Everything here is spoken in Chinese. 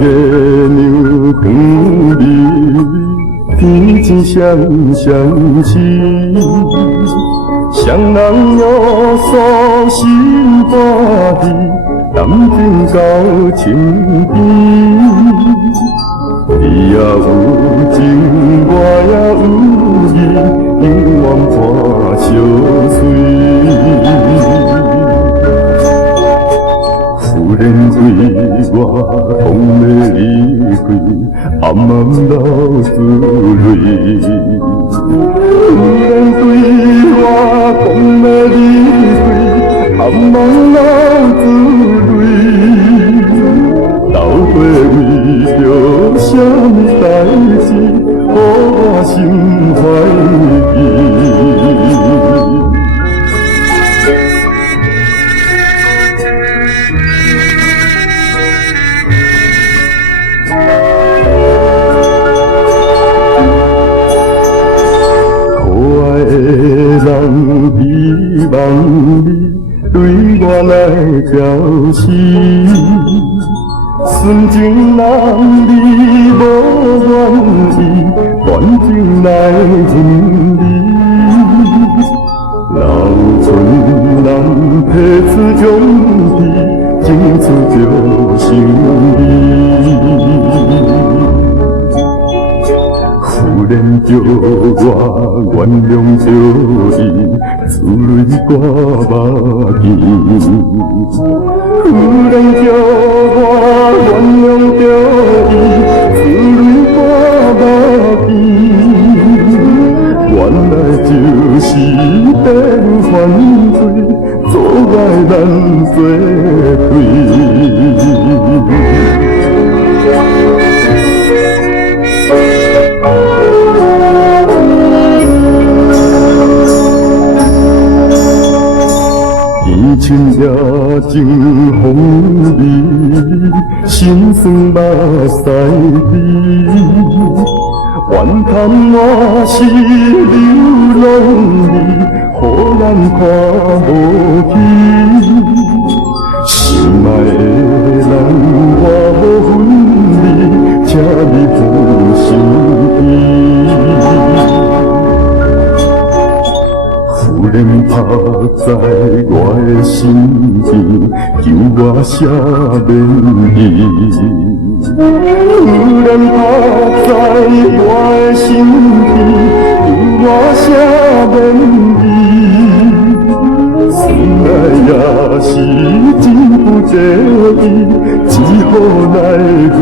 月娘光里，天真双相思，双人约束心肝底，谈情到情边。你也有情，我也有意，永远伴相随。忽然对我痛的离开，暗暗流珠泪。忽然对我痛的离开，暗暗流珠泪。到底为着什么代志，予我心怀疑？人希望你对我来表示，纯情人你无愿意，断情来分离。老春人提出勇气，情出就心意。忽然叫我原谅着伊，珠泪挂目间。忽然叫我原谅着伊，珠泪挂目间。原来就是变犯罪，阻碍咱作对。天亲也真风里，心酸目屎滴。怨叹我是流浪儿，予人看无起。心爱的人，我无分离，请你放心边。忽然拍在我的心间，叫我写免意。忽然拍在我的心间，叫我写免意。心爱也是真不得已，只好来分。